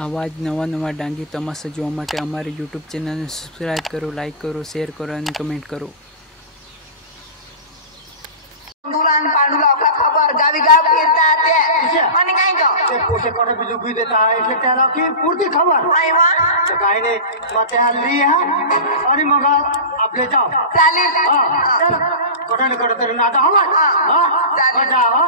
આવા જ નવા નવા ડાંગી તમાશા જોવા માટે અમારી YouTube ચેનલને સબસ્ક્રાઇબ કરો, લાઈક કરો, શેર કરો અને કમેન્ટ કરો. दुल्हन पांडुला का खबर गावी गाव फिरता ते आणि काय का ते पोटे कोटे बिजू भी देता है એટલે त्याला की पूर्ती खबर नाही वा तो काय नाही मग ते आली हा आणि मग आपले जाव चालेल हा चला कोटाने कडे तरी नाटा हवा हा चालेल जा हा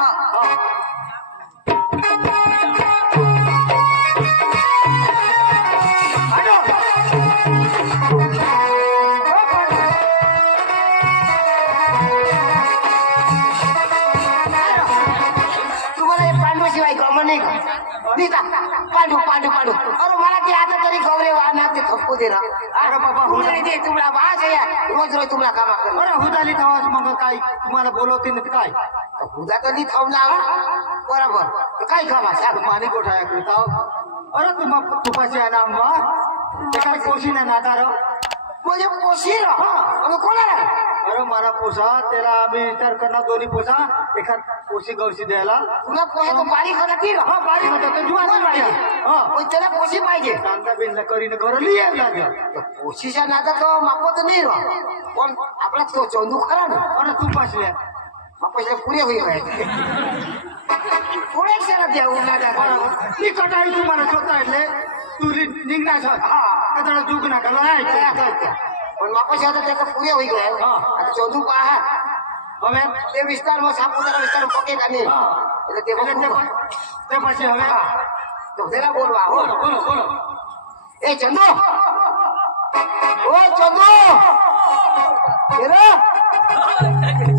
पांडू पांडू पांडू अरे मला ते आता तरी गौरे वाहना ते थप्पू दे ना अरे बाबा हुजाली दे तुम्हाला वाज आहे रोज रोज तुम्हाला कामा कर अरे हुजाली थांबस मग काय तुम्हाला बोलवते ना काय हुजा कधी थांबला बरोबर काय कामा सांग पाणी कोठाया करता अरे तुम तुपाची आहे ना आंबा ते काय कोशी ना नातार म्हणजे पोशी रो कोणाला अरे मला पोसा त्याला आम्ही विचार करणार दोन्ही पोसा एखाद पोशी गवशी द्यायला तुला पोहे तो बारीक होता की हा बारीक होता तो जुवान पण त्याला पोशी पाहिजे कांदा बिंदा करीन घरली यायला लागलं पोशीच्या नादा तो मापत नाही रो पण आपला तो चंदू खरा ना अरे तू पासल्या मग पैसे पुरे होईल पुढे क्षणात द्यावं लागला मी कटाई तुम्हाला स्वतः એટલે तू निघणार हा कदाळ दुख नका लढायचं पण वापस आता त्याचा पुरे होईल आता चौधू का હવે તે વિસ્તારમાં સાપુતારા વિસ્તાર પકે કાની એટલે તે પછી હવે તો તેરા બોલવા હો બોલો બોલો બોલો એ ચંદુ ઓ ચંદુ તેરા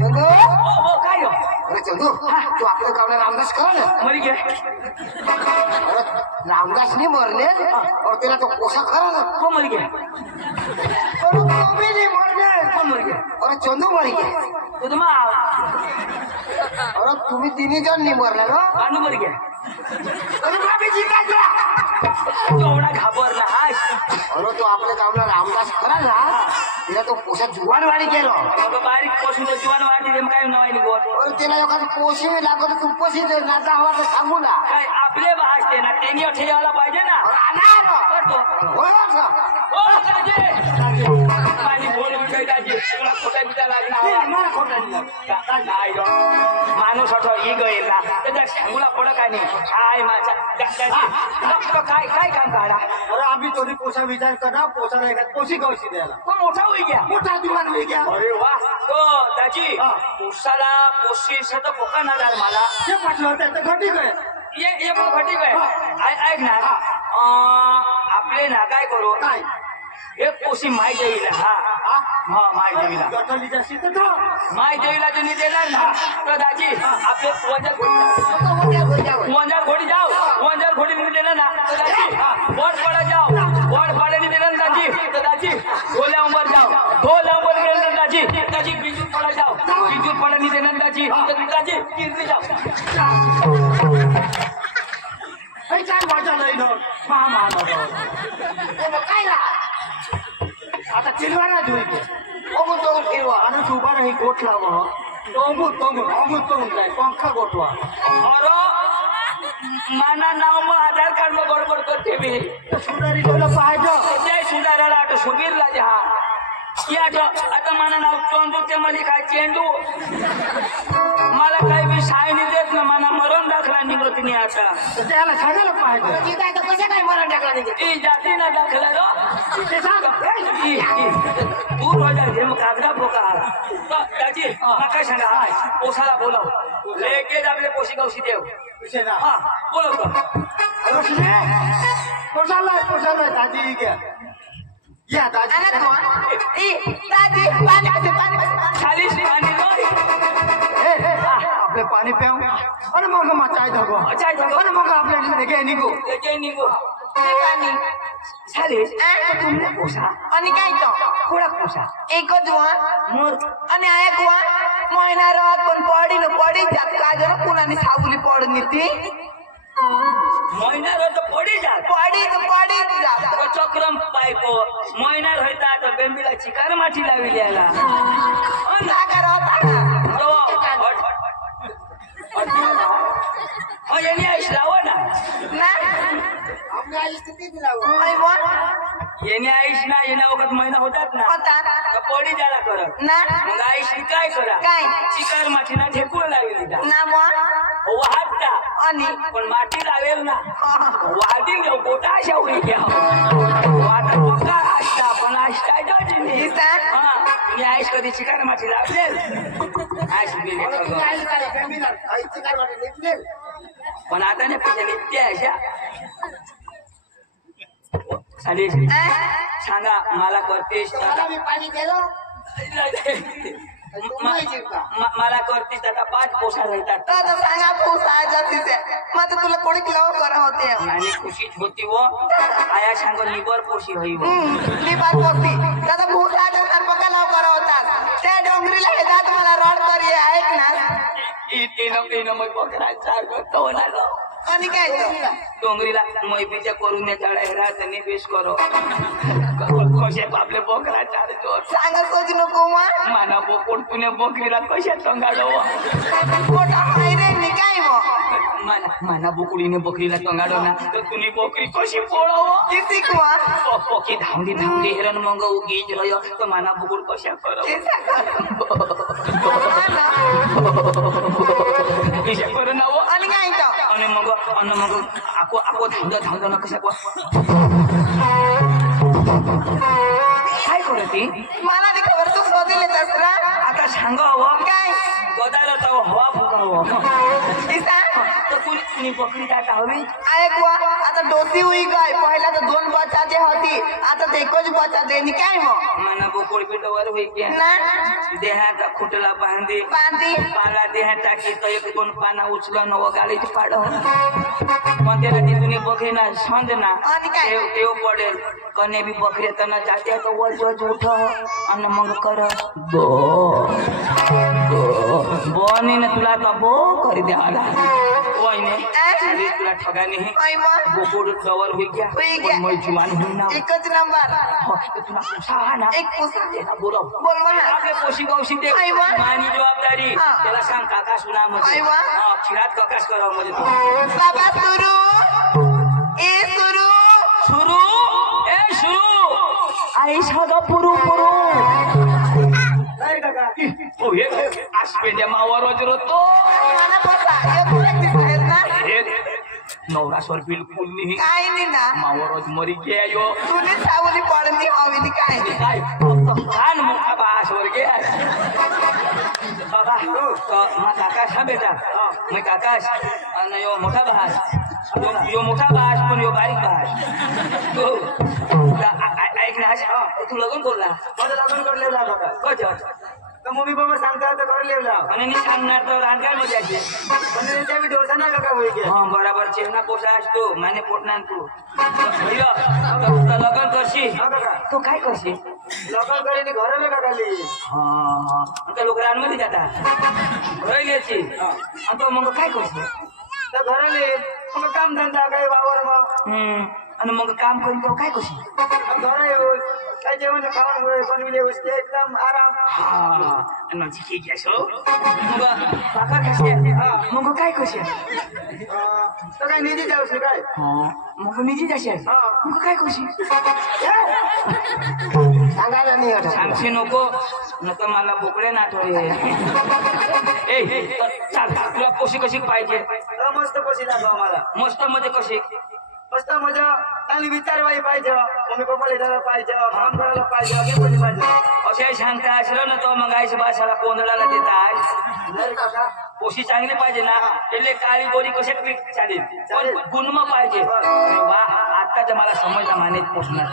ચંદુ ઓ કાયો અરે ચંદુ તું આપણે ગામના રામદાસ કરો ને મરી ગયા. અરે रामदास नहीं मरने और तेरा तो पोषा खरा ना को मर गया. अरे तू भी नहीं मरने को मर गया. अरे चंदू मर गया तो तुम अरे तुम्ही तिन्ही जण नहीं मरले ना पांडू मर गया. अरे बाबी जी का क्या एवढा घाबरला हाय. अरे तो आपल्या गावला रामदास खरा ना तिला तो पोषा जुवान वाणी केलो बारीक पोषून तो जीवन वाटी देम काय नवायनी गोट. अरे तिला एखादी पोशी लागत तू पोशी दे नाचा हवा तर सांगू ना काय आपले भाषते ना त्यांनी ठेवायला पाहिजे ना. आला करतो हो ना ओ दाजी पाणी बोल काय दाजी तुला खोटा बिटा लागला मला खोटा नाही रो माणूस होतो ही गईल ना त्याच्या सांगूला पड काय नाही काय माझा काय काय काम काढा. अरे आम्ही तोरी पोसा विचार करणार पोसाला एखाद पोशी गवशी द्यायला तो मोठा होई गया. मोठा दिवाण होई गया अरे वा तो दाजी उसाला पोशी सत पोका ना दार मला ते पाठलं होतं तर घटी गए ये पण घटी काय ऐक ना आपले ना काय करू काय एक पोशी माय देईला हा माय देईला गटली जास्ती तर माय देईला तुम्ही देणार ना तर दाजी आपले वंजर घोडी जाओ वंजर घोडी मी देणार ना तर दाजी वोट पडा जाओ वोट पाडे देणार दाजी तर दाजी गोल्या उंबर जाओ गोल्या उंबर देणार दाजी दाजी बिजू पडा जाओ बिजू पडा नहीं देणार दाजी तर दाजी कीर्ती जाओ हे काय वाटा नाही ना मामा काय ना आता चिलवाना जोई ओगो तो फिरवा आणि तू उभा नाही गोठ लाव अमुक काय पंखा गोठवा और माना नाव मग आधार कार्ड मग गडबड करते मी सुधारी गेलं पाहिजे जय सुधाराला आठ सुबीरला जा या आता माना नाव चोंदू ते मला काय चेंडू मला काही बी साय नाही देत ना मला मरण दाखला निघत नाही आता त्याला सांगायला पाहिजे तिथे तर कसं काय मरण टाकला नाही ती जाती ना दाखला रो ते सांग दूर हो जाए मग कागदा पोका दाजी काय सांगा हाय पोसाला बोलाव लेके आपले पोशी गवशी देव विषय ना हा बोलव पोसाला दादी घ्या या दादी अरे तो ई दादी पाणी चालीस पाणी आपले पाणी प्याव आणि मग मग चाय धगो चाय धगो. आणि मग आपल्याला लेके निघू लेके निघू पाणी चालीस तुमने पोसा आणि काय तो कोणा पोसा एकच वन मोर आणि एक वन महिना राहत पण पडी जात काय जण कुणाने सावली पडून येते महिना रह तो पड़ी जात पडी जात तो चक्रम पाइपो महिना रहता तो बेंबीला चिकार माठी लावी द्यायला ना करत तो यांनी ऐसलाव ना ना आई मग येणे आईश ना येण्या वखत महिना होतात ना होतात तर पडी जाला करत ना मग आईश काय करा काय चिकार मातीना ठेकून लावली ना मग वाटता आणि पण माती लावेल ना वाढील घेऊ गोटा अशा उडी घ्या वाटा पक्का आष्टा पण आष्टा जायची हा मी आईश कधी चिकार माती लावलेल आईश गेले पण आता नाही पाहिजे नित्य अशा चालेल सांगा मला करतेस मला करतेस आता 5 पोसा घालतात सांगा पोसा जातीचे मग तुला कोणी लव कर होते आणि खुशीच होती व आया सांग निबर पोशी होई निबर पोशी दादा भूसा जातात पक्का लव कर होतात त्या डोंगरीला हे जात मला रड करी ऐक ना तीन मग बकरा 4 तो ना आणि काय डोंगरीला मैपीच्या करून राहत बेस करो कसे आपले बोकरा 4 जोर सांगा सोच नको माना बोकोड तुने बोकरीला कशा तंगाडो मोठा रे मी काय माना बोकडीने बकरीला तंगाडो ना तर तुम्ही बोकरी कशी पोळाव किती पोकी धावली धावली हिरण मग उगीच रयो तर माना बोकुड कशा करो कशा करू ना आणि काय आणि मग आको धावलं ना कशा काय करते मला ते खबर तू शोधले दसरा आता सांगावं काय गदाला तर हवा फुकावं तर कुणी बकरी काय हवी ऐकवा आता डोसी हुई काय पहिला तर 2 बच्चा जे होती आता ते एकच बच्चा देनी काय मग माना बोकोड पिटवर होई क्या ना देहाचा खुटला बांधी पाला देहा टाकी तर 1-2 पाना उचलन व गाडीत पाड पण त्याला तिथून बकरी ना संद ना तेव पडेल कने बी बकरी तना जाते तर वज उठ आणि मग कर बोनी ना तुला तर बो करी द्याला वहिने तुला ठगा नाही बोकोड कवर होई क्या मैं जुवान हूं ना एकच नंबर तुला पुसा ना एक पुसा ना बोलव बोल म्हणा आपले पोशी गौशी दे मानी जबाबदारी त्याला सांग काका सुना मध्ये चिरात ककाश करावं मध्ये बाबा सुरू आई सगळं पुरू आसपेल्या मावा रोज रोतो नवरासवर बिलकुल नाही काय नाही ना मावा रोज मरी गयो तुने सावली पडली हवी काय काय कान मोठा बासवर गे बाबा माझा आकाश हा बेटा मग आकाश आणि यो मोठा बास यो मोठा बास पण यो बारीक बास ऐक ना तू लग्न बोलला माझं लग्न करलेला कच तर मम्मी पप्पा सांगतात तर करलेला आणि मी सांगणार तर रानकार मध्ये म्हणजे त्या डोसा ना का होई हा बराबर चेहना पोसा असतो माने पोटना तू लग्न करशी तू काय करशी लग्न करेन घराला का खाली हा लोक रानमध्ये जातात घर घ्यायची आता मग काय करशी तर घराले मग काम धंदा काय वावर मग आणि मग काम करून तो काय करशी घर येऊन काय जेवण खावण बनविले वस्तू एकदम आराम आणि माझी केक असो मग काका कशी मग काय कशी तर काय निधी जाऊस काय मग निधी जाशी मग काय कशी सांगायला नाही सांगशी नको नको मला बोकडे ना आठवले ए चाल तुला पोशी कशी पाहिजे मस्त पोशी दाखवा मला मस्त मध्ये कशी मस्त मजा चांगली विचारवाई पाहिजे मम्मी पप्पाला द्यायला पाहिजे काम करायला पाहिजे पाहिजे असे सांगता असलं ना तो मग आईच्या भाषाला कोंदळाला देतात पोशी चांगली पाहिजे ना त्याले काळी गोरी कशा चालेल गुणम पाहिजे वा आताच मला समजला माने पोचणार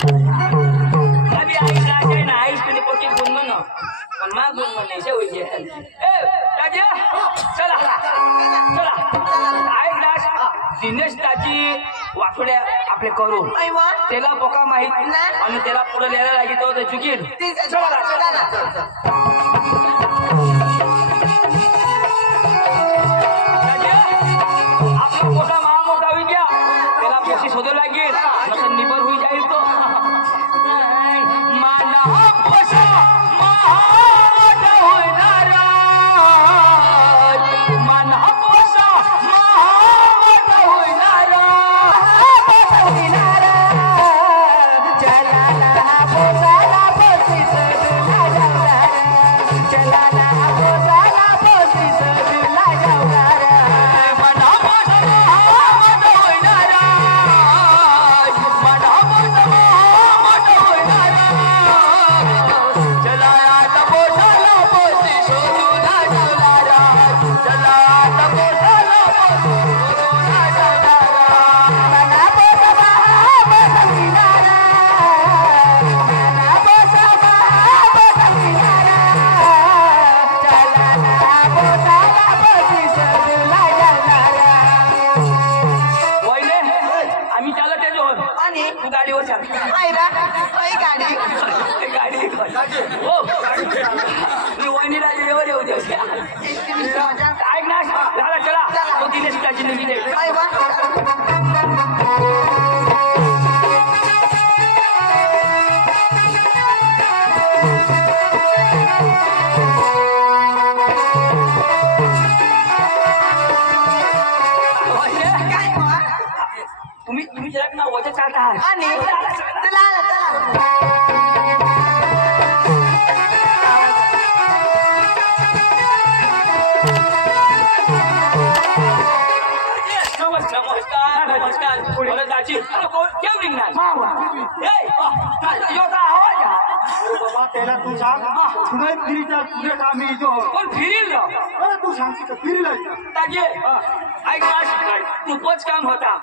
आईस राजा ना आईस तुझे पक्की गुणमन पण मा गुणमन नाही होईल राजा चला चला ऐक राज दिनेश ताजी वाटोड्या आपले करू त्याला बोका माहित आणि त्याला पुढे लिहायला लागेल तो चुकील आपला मोठा महामोठा होई गया त्याला पोशी शोधू लागेल नंतर निबर होई जाईल तो माना पोसा महामोठा होणार माना पोसा महामोठा होणार आणि तू गाडीवर चाल आयरा आई गाडी गाडी हो मी वहिनी राजेवर येऊ देऊ ऐक ना झाला चला तो दिनेश त्याची निघी दे आई वा काय हुआ? तुम्ही जरा ना वजन चालता आहात आणि चला चला नमस्कार नमस्कार बोला दाची केव्हा निघणार योगा आवाज अरे बाबा त्याला तू सांग तुझे फिरीचा तुझे काम येतो पण फिरील ना अरे तू सांगशील फिरीला ताजे ऐक ना तूपच काम होता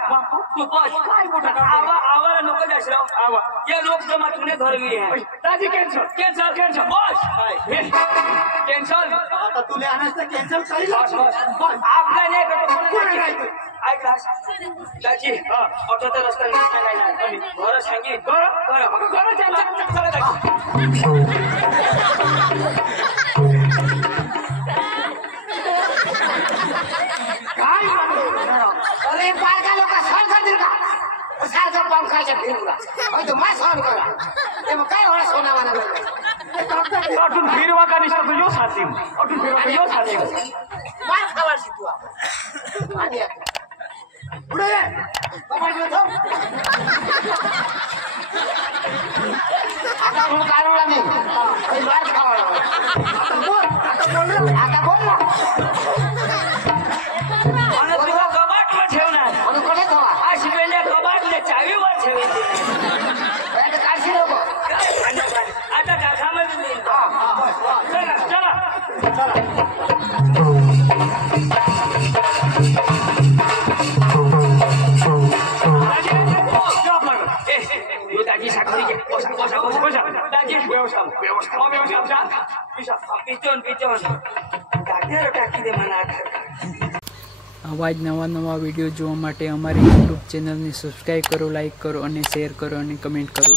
तूपच काय मोठा आवाला नको जायचं आवा ये लोक जमा तुने धरली आहे ताजी कॅन्सल कॅन्सल कॅन्सल बस कॅन्सल आता तुला आणायचं कॅन्सल करील आपला नाही करतो ऐक ना दाजी ऑटोचा रस्ता नाही सांगायला घर सांगी घर अरे बारका लोक सहन करतील का सारखा पंखाच्या फिरूला तो माय सहन करा ते मग काय होणार सोना म्हणा ऑटून फिरवा का निसता तो यो साथी ऑटून फिरवा का यो साथी माय खावायची तू आणि पुढे ये. आता म्हणून काढवला मी मार खावायला आता बोल ना आणि तुला कबाटला ठेवणार म्हणून कोणी खावा अशी वेळेला कबाटले चावीवर ठेवायची काढशी नको आता घासामध्ये चला दाजी साखरी घे दाजी पिचोन पिचोन टाकी दे મને આવા જ નવા નવા વિડીયો જોવા માટે અમારી યુટ્યુબ ચેનલને સબસ્ક્રાઈબ કરો, લાઈક કરો અને શેર કરો અને કમેન્ટ કરો.